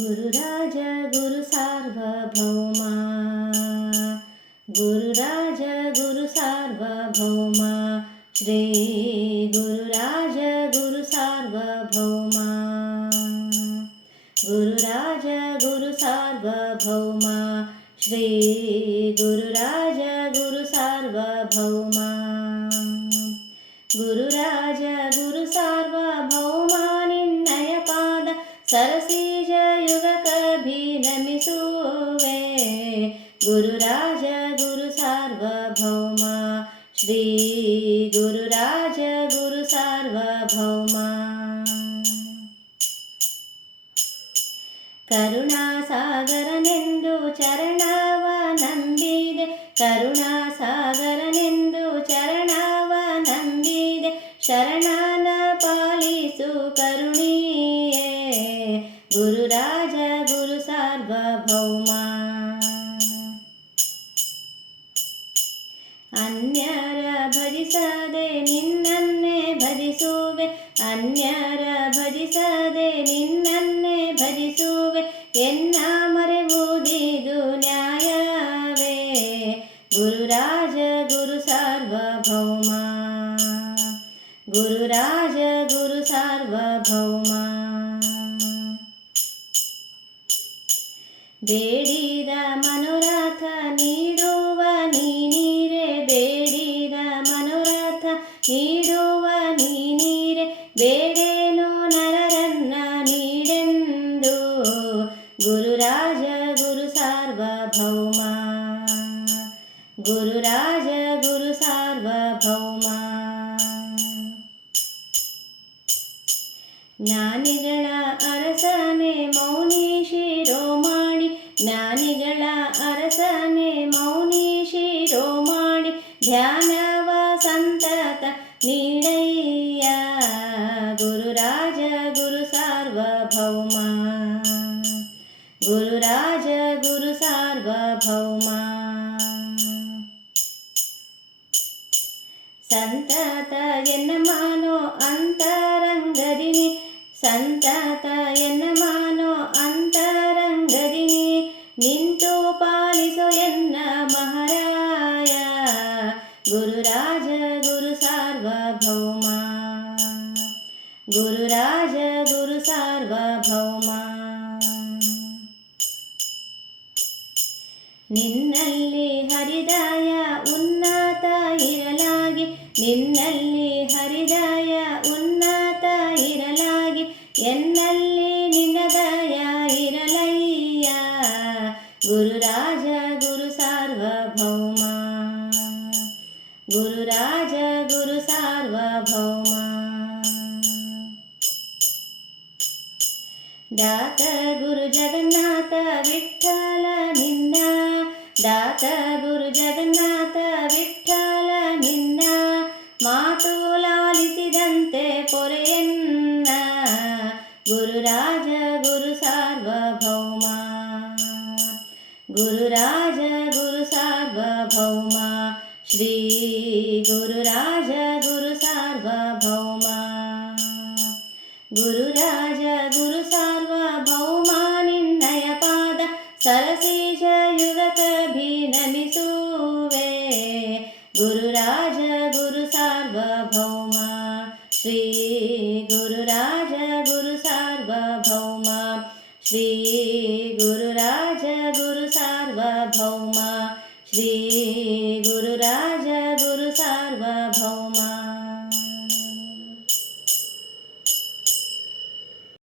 గురురాజ గురు సార్వభౌమా. గురురాజ గురు సార్వభౌమా. శ్రీ గురురాజ గురు సార్వభౌమా. గురురాజ గురు సార్వభౌమా. శ్రీ గురురాజ గురు సార్వభౌమా. ಗುರುರಾಜ ಗುರು ಸಾರ್ವಭೌಮ ಕರುಣಾಸಾಗರನೆಂದು ಚರಣವ ನಂಬಿದೆ ಕರುಣಾಸಾಗರನೆಂದು ಚರಣವ ನಂಬಿದೆ ಶರಣನ ಪಾಲಿಸು ಕರುಣಿಯೇ ಭಜಿಸುವೆ ಅನ್ಯರ ಭಜಿಸದೆ ನಿನ್ನನ್ನೇ ಭಜಿಸುವೆ ಎನ್ನ ಮರೆವುದಿದು ನ್ಯಾಯವೇ ಗುರುರಾಜ ಗುರು ಸಾರ್ವಭೌಮ ಗುರುರಾಜ ಗುರು ಸಾರ್ವಭೌಮ ಬೇಡಿದ ಗುರುರಾಜ ಗುರು ಸಾರ್ವಭೌಮ ಜ್ಞಾನಿಗಳ ಅರಸನೆ ಮೌನಿ ಶಿರೋಮಾಣಿ ಜ್ಞಾನಿಗಳ ಅರಸನೆ ಮೌನಿ ಶಿರೋಮಾಣಿ ಧ್ಯಾನವ ಸಂತತ ನೀಡಯ್ಯ ಗುರುರಾಜ ಗುರು ಸಾರ್ವಭೌಮ ಗುರುರಾಜ ಸಂತತ ಎನ್ನ ಮಾನೋ ಅಂತರಂಗದಿನಿ. ಸಂತಾತ ಎನ್ನ ಮಾನೋ ಅಂತರಂಗದಿನಿ. ನಿಂತು ಪಾಲಿಸೋ ಎನ್ನ ಮಹಾರಾಯ. ಗುರುರಾಜ ಗುರು ಸಾರ್ವಭೌಮ. ಗುರುರಾಜ ಗುರು ಸಾರ್ವಭೌಮ. ನಿನ್ನಲ್ಲಿ ಹರಿದಾಯ ಇರಲಾಗಿ ನಿನ್ನಲ್ಲಿ ಹರಿದಾಯ ಉನ್ನತ ಇರಲಾಗಿ, ಎನ್ನಲ್ಲಿ ನಿನ್ನ ದಯ ಇರಲಯ್ಯ. ಗುರುರಾಜ, ಗುರು ಸಾರ್ವಭೌಮ. ಗುರುರಾಜ, ಗುರು ಸಾರ್ವಭೌಮ. ದಾತ, ಗುರು ಜಗನ್ನಾಥ ವಿಠಲ गुरुसार्वभौमा श्री गुरुराज गुरु गुरुराज गुरुसार्वभौमा निर्णयपाद सरसि गुरुराज गुरुसार्वभौमा श्री गुरुराज गुरु श्री गुरुराज गुरु राजा गुरु सार्वभौम।